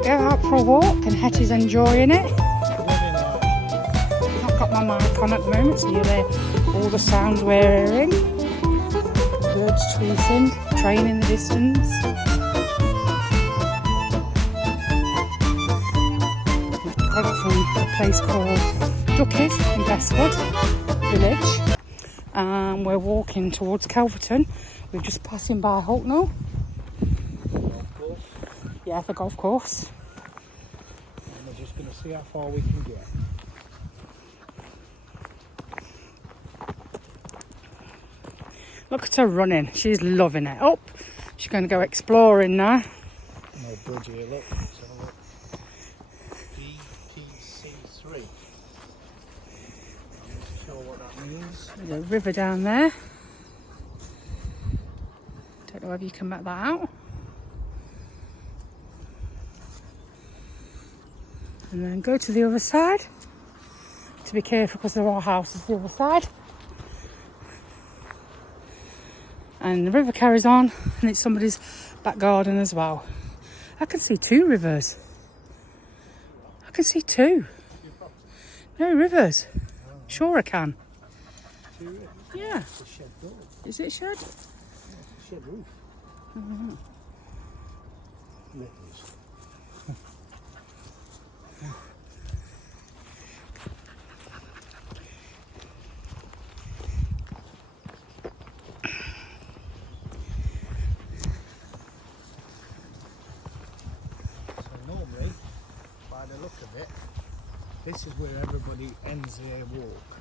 we go out for a walk and Hetty's enjoying it. I've got my mic on at the moment, so you hear all the sounds we're hearing. Birds tweeting, train in the distance. Got it from a place called Duckies in Bestwood village. And we're walking towards Calverton. We're just passing by Hucknall. Yeah, the golf course. And we're just going to see how far we can get. Look at her running. She's loving it. Oh, she's going to go exploring now. No bridge here, look. Let's have a look. BPC3. I'm not sure what that means. There's a river down there. Don't know whether you can make that out. And then go to the other side. To be careful because there are houses the other side. And the river carries on and it's somebody's back garden as well. I can see two rivers. I can see two. No rivers. Sure I can. Two rivers? Yeah. It's a shed door. Is it shed? Yeah, it's a shed roof. Mm-hmm. Littles. Normally, by the look of it, this is where everybody ends their walk.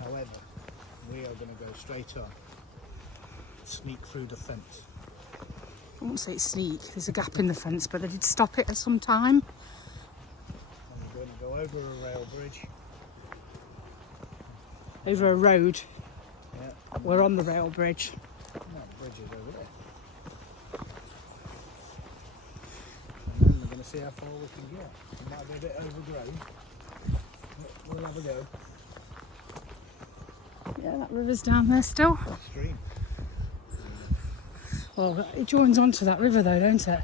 However, we are going to go straight on, sneak through the fence. I won't say it's sneak. There's a gap in the fence, but they did stop it at some time. And we're going to go over a rail bridge. Over a road. Yeah. We're on the rail bridge. That bridge is over there. And then we're going to see how far we can get. It might be a bit overgrown. But we'll have a go. Yeah, that river's down there still. Stream. Well, it joins onto that river though, don't it?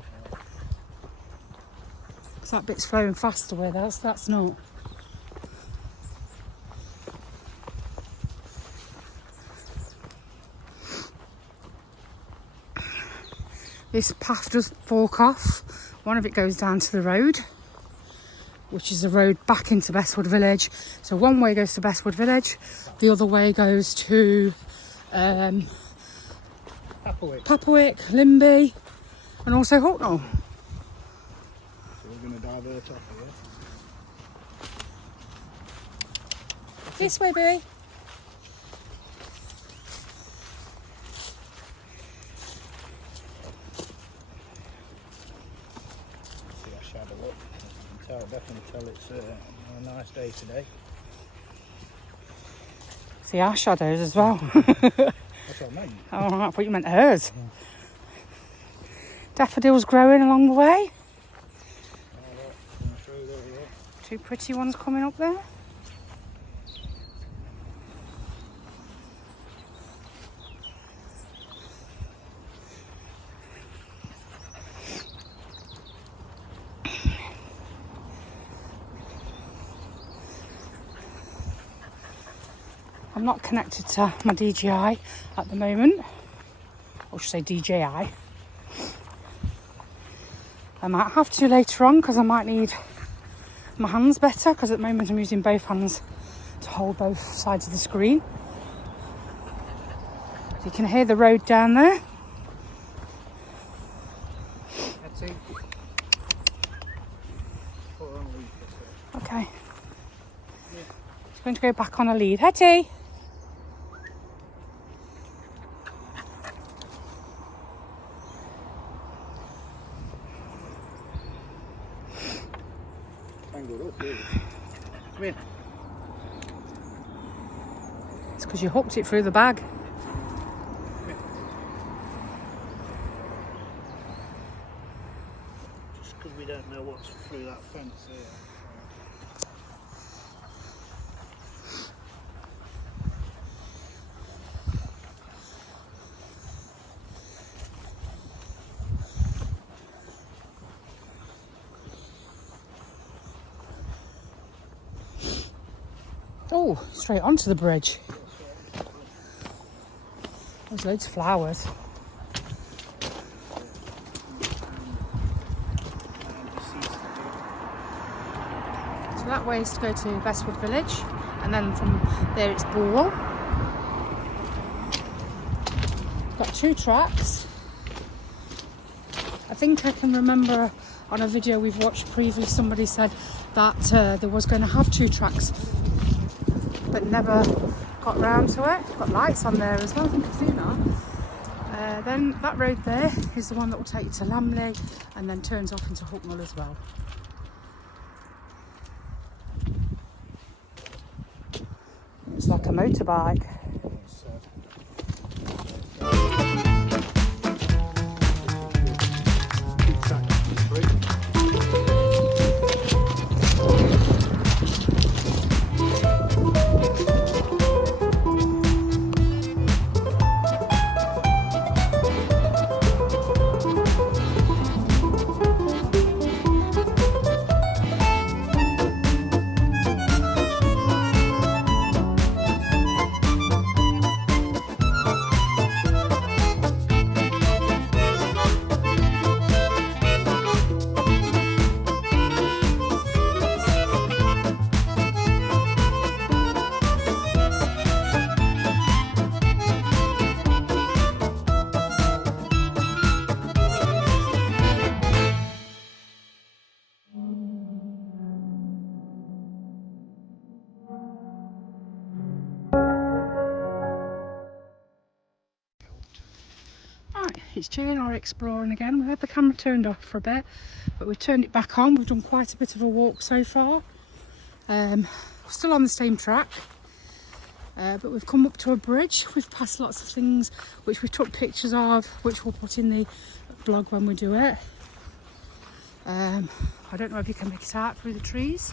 Because that bit's flowing faster where that's not. This path does fork off. One of it goes down to the road, which is the road back into Bestwood village. So one way goes to Bestwood village, the other way goes to Papawick, Limby, and also Hucknall. So we're going to divert off here. This way, baby. See our shadow up. You can definitely tell it's a nice day today. See our shadows as well. That's what I meant. Oh, I thought you meant hers. Yeah. Daffodils growing along the way. Two pretty ones coming up there. I'm not connected to my DJI at the moment, or should I say DJI. I might have to later on because I might need my hands better, because at the moment I'm using both hands to hold both sides of the screen. So you can hear the road down there. That's it. Okay. She's going to go back on a lead. Hetty! Come in. It's because you hooked it through the bag. Just because we don't know what's through that fence here. Oh, straight onto the bridge. There's loads of flowers. So that way is to go to Bestwood village, and then from there it's Ball. Got 2 tracks. I think I can remember on a video we've watched previously somebody said that there was going to have 2 tracks but never got round to it. Got lights on there as well, I think I've seen that. Then that road there is the one that will take you to Lamley and then turns off into Hucknall as well. It's like a motorbike. It's chilling or exploring again. We had the camera turned off for a bit, but we've turned it back on. We've done quite a bit of a walk so far. Still on the same track, but we've come up to a bridge. We've passed lots of things which we took pictures of, which we'll put in the blog when we do it. I don't know if you can make it out through the trees.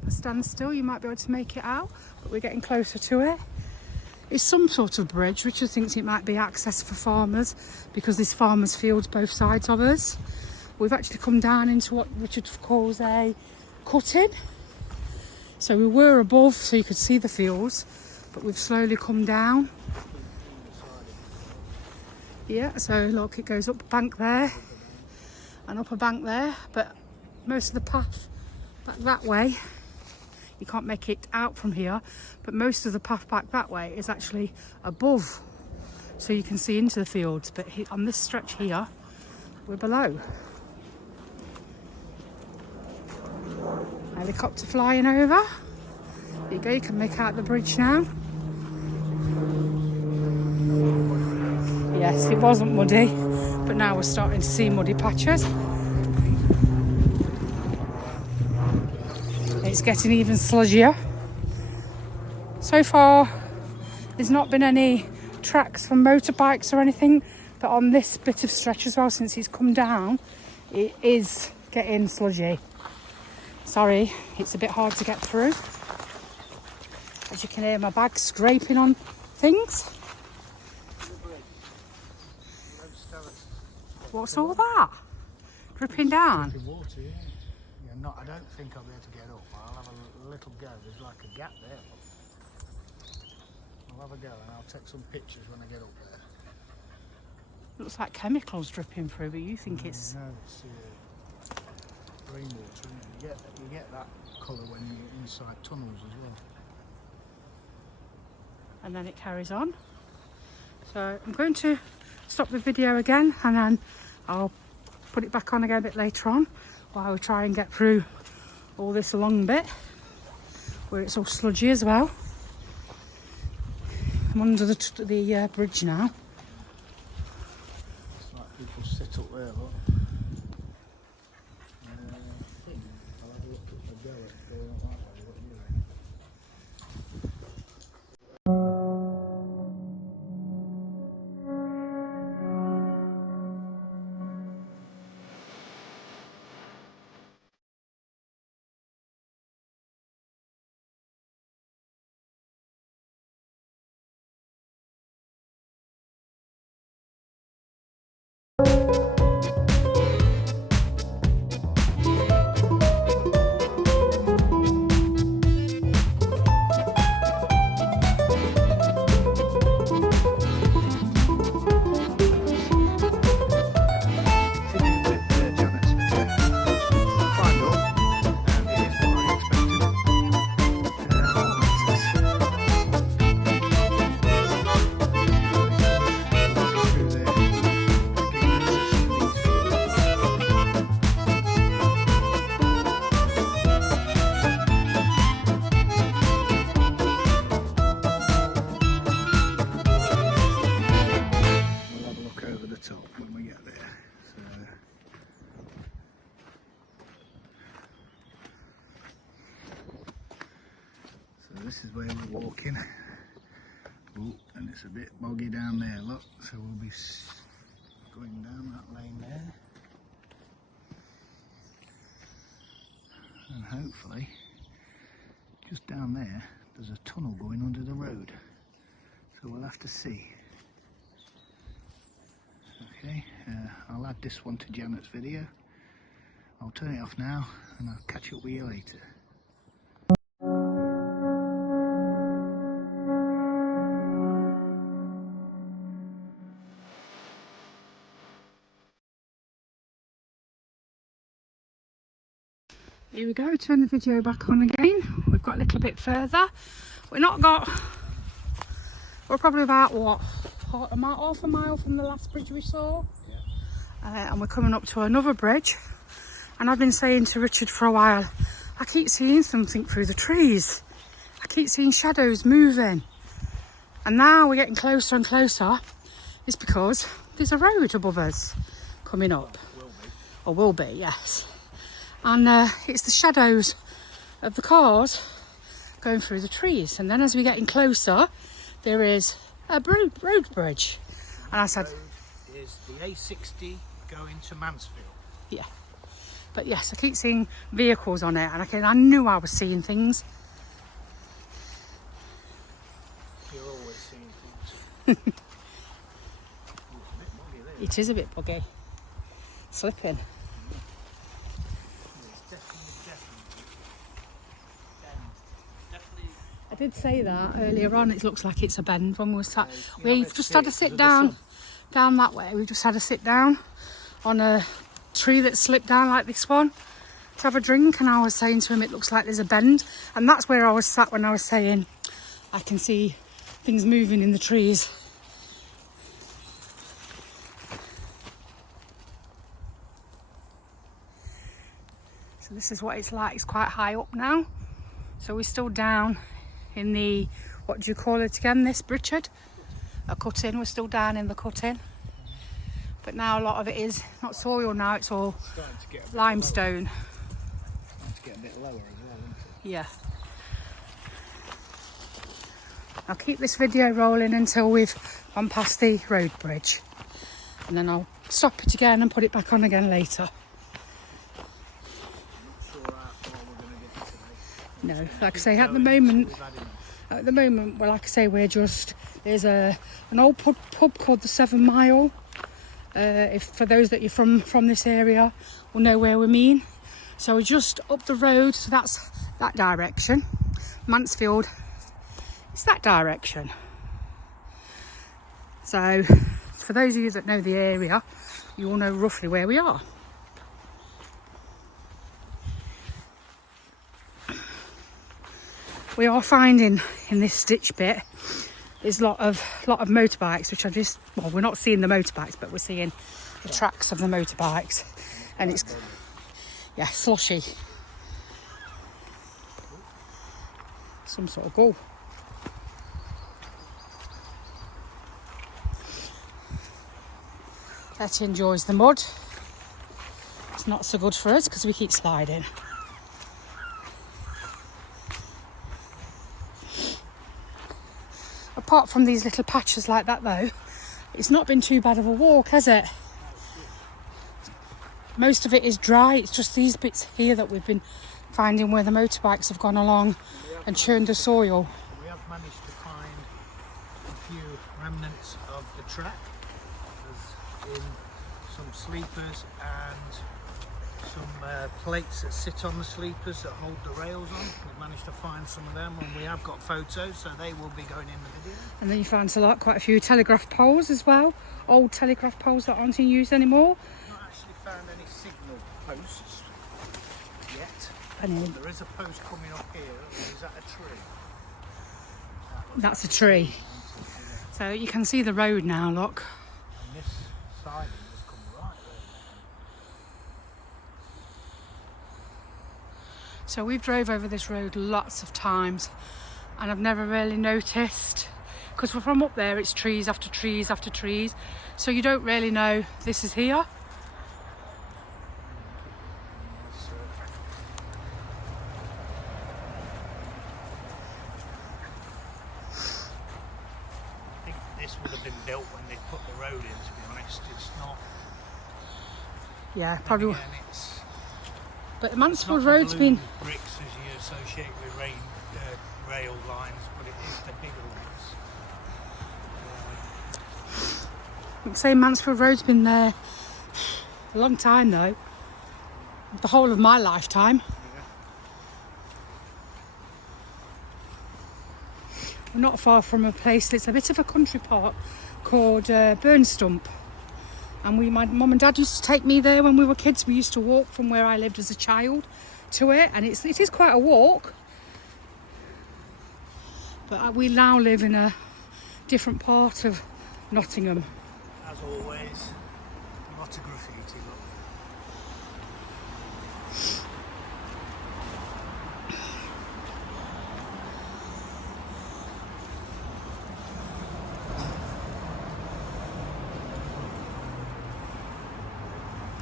If I stand still, you might be able to make it out, but we're getting closer to it. It's some sort of bridge. Richard thinks it might be access for farmers because there's farmers' fields both sides of us. We've actually come down into what Richard calls a cutting. So we were above so you could see the fields, but we've slowly come down. Yeah, so look, it goes up a bank there and up a bank there, but most of the path back that way, you can't make it out from here, but most of the path back that way is actually above, so you can see into the fields. But on this stretch here, we're below. Helicopter flying over. There you go, you can make out the bridge now. Yes, it wasn't muddy, but now we're starting to see muddy patches. It's getting even sludgier. So far, there's not been any tracks from motorbikes or anything, but on this bit of stretch as well, since it's come down, it is getting sludgy. Sorry, it's a bit hard to get through. As you can hear, my bag scraping on things. What's all that? Dripping down? Dripping water, yeah. I don't think I'll be able to get up. I'll have a little go. There's like a gap there. I'll have a go and I'll take some pictures when I get up there. Looks like chemicals dripping through, but you think it's... No, it's rainwater, isn't it? You get that colour when you're inside tunnels as well. And then it carries on. So I'm going to stop the video again, and then I'll put it back on again a bit later on while we try and get through all this long bit where it's all sludgy as well. I'm under the bridge now. It's like people sit up there, look. I think I'll have a look at the go at going up that way. What do you reckon? this is where we're walking. Oh, and it's a bit boggy down there, look. So we'll be going down that lane there. And hopefully, just down there, there's a tunnel going under the road. So we'll have to see. Okay, I'll add this one to Janet's video. I'll turn it off now and I'll catch up with you later. Here we go, turn the video back on again. We've got a little bit further. We're probably about what, half a mile from the last bridge we saw. Yeah. And we're coming up to another bridge. And I've been saying to Richard for a while, I keep seeing something through the trees. I keep seeing shadows moving. And now we're getting closer and closer. It's because there's a road above us coming up. Will be. Or will be, yes. And it's the shadows of the cars going through the trees. And then as we're getting closer, there is a road bridge. And I said, road is the A60 going to Mansfield. Yeah. But yes, I keep seeing vehicles on it, and I knew I was seeing things. You're always seeing things. It's a bit muggy there. It is a bit buggy. Slipping. I did say that earlier on. It looks like it's a bend when we were sat. We've just had a sit down that way. We've just had a sit down on a tree that slipped down like this one to have a drink, and I was saying to him it looks like there's a bend, and that's where I was sat when I was saying I can see things moving in the trees. So this is what it's like. It's quite high up now, so we're still down in the, what do you call it again, this, Richard? A cut-in. We're still down in the cut-in, but now a lot of it is not soil now, it's all limestone. Starting to get a bit lower as well, isn't it? Yeah. I'll keep this video rolling until we've gone past the road bridge, and then I'll stop it again and put it back on again later. No, like I say, at the moment, well, like I say, we're just, there's an old pub called the 7 Mile. If for those that you're from this area will know where we mean. So we're just up the road, so that's that direction. Mansfield, it's that direction. So for those of you that know the area, you will know roughly where we are. We are finding in this ditch bit is a lot of motorbikes, which are just, well, we're not seeing the motorbikes, but we're seeing the tracks of the motorbikes, and it's, yeah, sloshy. Some sort of gull. Betty enjoys the mud. It's not so good for us because we keep sliding. Apart from these little patches like that though, it's not been too bad of a walk, has it? Most of it is dry. It's just these bits here that we've been finding where the motorbikes have gone along and churned the soil. We have managed to find a few remnants of the track, as in some sleepers and some plates that sit on the sleepers that hold the rails on. We've managed to find some of them, and we have got photos, so they will be going in the video. And then you found quite a few telegraph poles as well, old telegraph poles that aren't in use anymore. Not actually found any signal posts yet. But there is a post coming up here. Is that a tree? That's a tree. So you can see the road now, look. And this siding has come right there. So we've drove over this road lots of times, and I've never really noticed, because from up there it's trees after trees after trees, so you don't really know this is here. built when they put the road in, to be honest. It's not. Yeah, probably. Again, it's but the not Mansfield the Road's blue been. bricks as you associate with rail lines, but it is the bigger ones. Like say Mansfield Road's been there a long time though. The whole of my lifetime. We're not far from a place that's a bit of a country park called Burnstump. And my mum and dad used to take me there when we were kids. We used to walk from where I lived as a child to it, and it is quite a walk. But we now live in a different part of Nottingham. As always, a lot of graffiti. Look.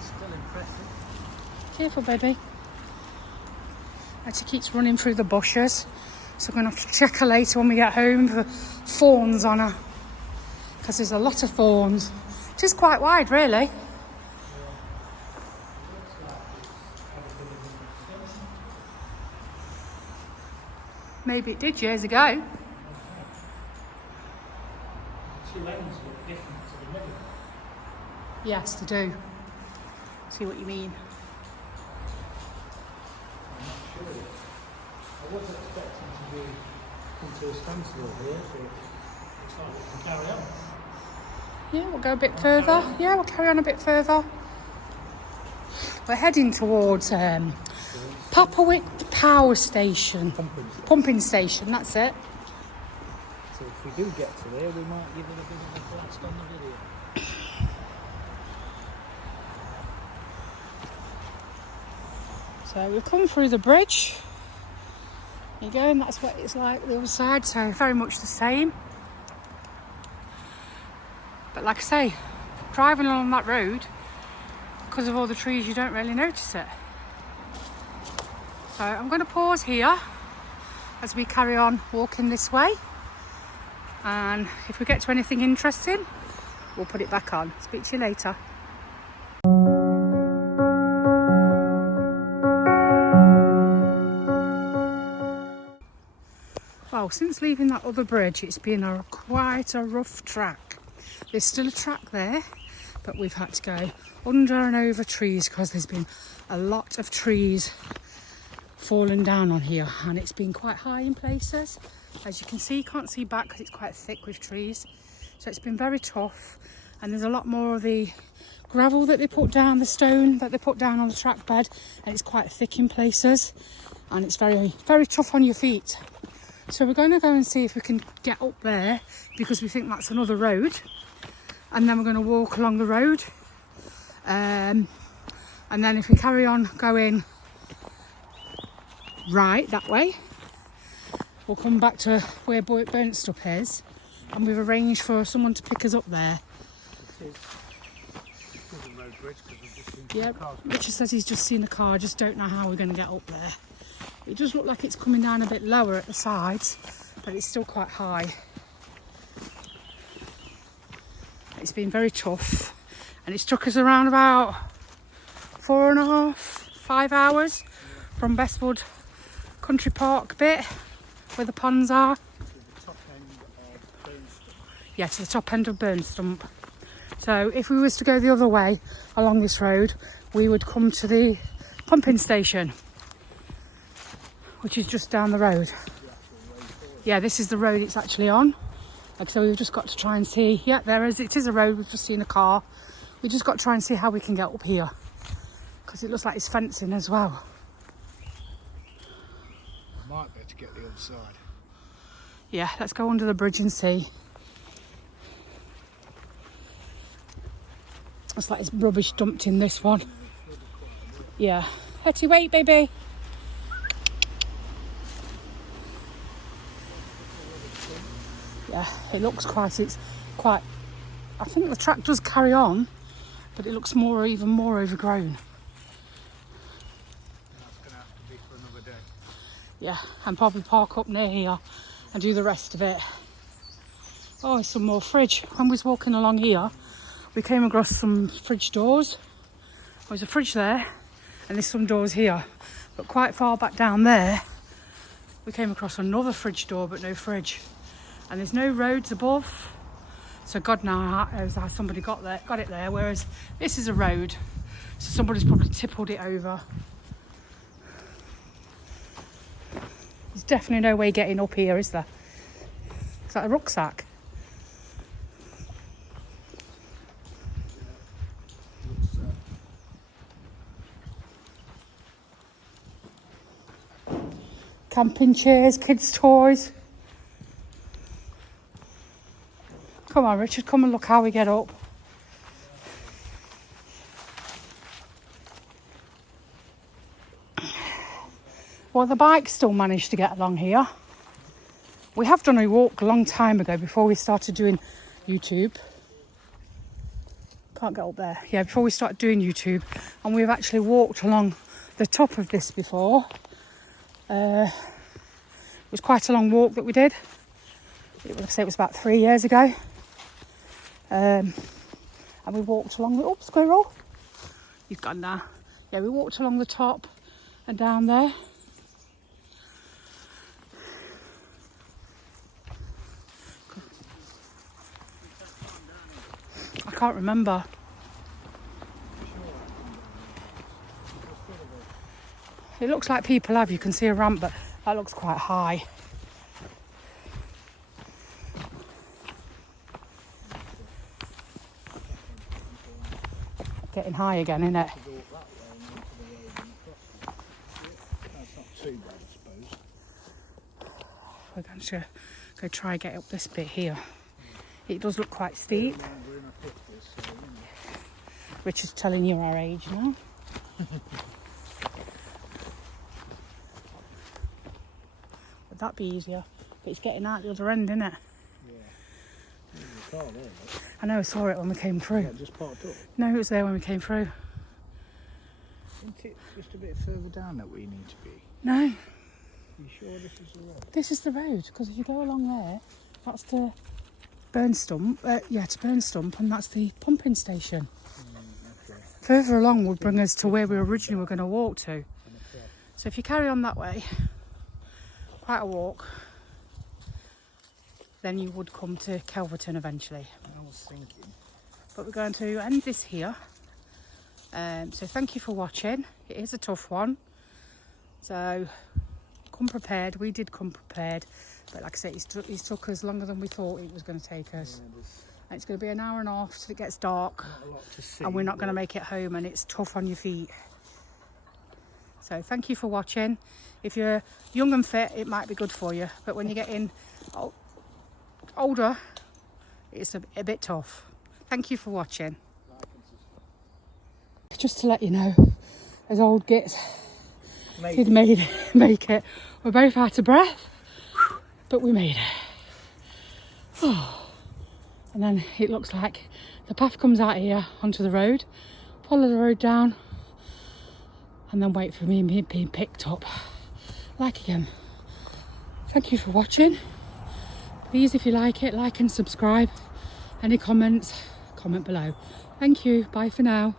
Still impressive. Careful, baby. She keeps running through the bushes. So we're going to have to check her later when we get home for thorns on her. Because there's a lot of thorns. It is quite wide, really. Maybe it did years ago. Two lanes look different to the middle. Yes, they do. See what you mean. I'm not sure. I was expecting to come to a standstill here, but looks like we can carry on. Yeah, we'll go a bit further. Yeah, we'll carry on a bit further. We're heading towards Papawick Power Station. Pumping station, that's it. So if we do get to there, we might give it a bit of a blast on the video. So we've come through the bridge. There you go, and that's what it's like the other side, so very much the same. But like I say, driving along that road, because of all the trees, you don't really notice it. So I'm going to pause here as we carry on walking this way. And if we get to anything interesting, we'll put it back on. Speak to you later. Well, since leaving that other bridge, it's been quite a rough track. There's still a track there, but we've had to go under and over trees because there's been a lot of trees fallen down on here, and it's been quite high in places. As you can see, you can't see back because it's quite thick with trees. So it's been very tough, and there's a lot more of the gravel that they put down, the stone that they put down on the track bed, and it's quite thick in places, and it's very, very tough on your feet. So we're going to go and see if we can get up there because we think that's another road, and then we're going to walk along the road, and then if we carry on going right that way, we'll come back to where Burnstump is, and we've arranged for someone to pick us up there. Yeah, Richard says he's just seen a car. I just don't know how we're going to get up there. It does look like it's coming down a bit lower at the sides, but it's still quite high. It's been very tough, and it's took us around about 4.5, 5 hours from Bestwood Country Park bit where the ponds are. To the top end of Burnstump. Yeah, to the top end of Burnstump. So if we was to go the other way along this road, we would come to the pumping station, which is just down the road. Yeah, this is the road it's actually on. Like, so we've just got to try and see. Yeah, it is a road. We've just seen a car. We just got to try and see how we can get up here, because it looks like it's fencing as well. I might be able to get the other side. Yeah, let's go under the bridge and see. It's like it's rubbish dumped in this one. Yeah. Hetty, wait, baby. Yeah, it looks it's quite, I think the track does carry on, but it looks even more overgrown. That's going to have to be for another day. Yeah, and probably park up near here and do the rest of it. Oh, some more fridge. When we was walking along here, we came across some fridge doors. There's a fridge there, and there's some doors here. But quite far back down there, we came across another fridge door, but no fridge. And there's no roads above. So God knows how somebody got it there, whereas this is a road. So somebody's probably tippled it over. There's definitely no way getting up here, is there? Is that a rucksack? Camping chairs, kids' toys. Come on, Richard, come and look how we get up. Well, the bike still managed to get along here. We have done a walk a long time ago before we started doing YouTube. Can't get up there. Yeah, before we started doing YouTube. And we've actually walked along the top of this before. It was quite a long walk that we did. Like I say, it was about 3 years ago. And we walked along the... Oh, squirrel. You've gone now. Yeah, we walked along the top and down there. I can't remember. It looks like people have. You can see a ramp, but that looks quite high. Getting high again, isn't it? We're going to go try and get up this bit here. It does look quite steep. Richard's telling you our age now. Would that be easier? But it's getting out the other end, isn't it? Yeah. There's a car there, look. I know, I saw it when we came through. It just parked up. No, it was there when we came through. Isn't it just a bit further down that we need to be? No. Are you sure this is the road? This is the road, because if you go along there, that's the burn stump. It's burn stump, and that's the pumping station. Okay. Further along would bring us to where we originally were going to walk to. So if you carry on that way, quite a walk, then you would come to Calverton eventually. I was thinking. But we're going to end this here. So thank you for watching. It is a tough one. So come prepared. We did come prepared. But like I said, it's took us longer than we thought it was going to take us. Yeah, and it's going to be an hour and a half till it gets dark. not a lot to see, And we're not going to make it home, and it's tough on your feet. So thank you for watching. If you're young and fit, it might be good for you. But when you're getting older, it's a bit tough. Thank you for watching. Just to let you know, as old Git did make it. We're both out of breath, but we made it. Oh. And then it looks like the path comes out here onto the road. Follow the road down, and then wait for me being picked up. Like again. Thank you for watching. Please, if you like it, like and subscribe. Any comments, comment below. Thank you. Bye for now.